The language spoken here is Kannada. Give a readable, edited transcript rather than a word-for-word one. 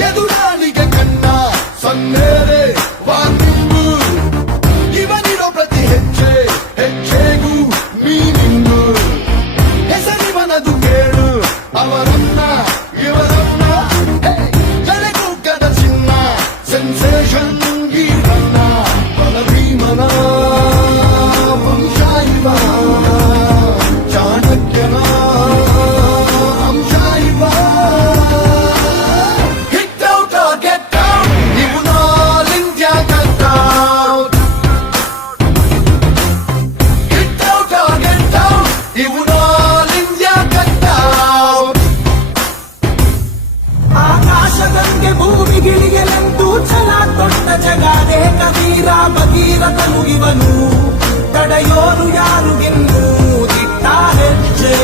ಎದುರಾಳಿಗೆ ಕಣ್ಣ ಸನ್ನೇರೆ ವಾಂದಿಂಬು ಇವನಿರೋ ಪ್ರತಿ ಹೆಜ್ಜೆ ಹೆಜ್ಜೆಗೂ ಮೀನಿಂಗು ಹೆಸರಿವನದು ಕೇಳು ಅವರನ್ನ ಇವರನ್ನ ಜಲಗುಗ್ಗದ ಚಿನ್ನ ಸೆನ್ಸೇಷನ್ ಗೀರನ್ನ ಬಲಭೀಮನ ವಂಶ ಇವ ಚಾಣಕ್ಯನ ಅಂಶ ಇವ hit out R get out ಇವನ India cut out hit out R get out ಇವನ ಇಂಡಿಯಾ ಕಟ್ ಔಟ್ ಆಕಾಶದಂಗೆ ಭೂಮಿಗಿಳಿಯಲೆಂದು ಛಲ ತೊಟ್ಟ ಜಗಾದೆ ಕಬೀರ ಭಗೀರಥ ಮುಗಿವನು ತಡೆಯೋರು ಯಾರು ಗೆಂದು ದಿಟ್ಟ ಹೆಜ್ಜೆ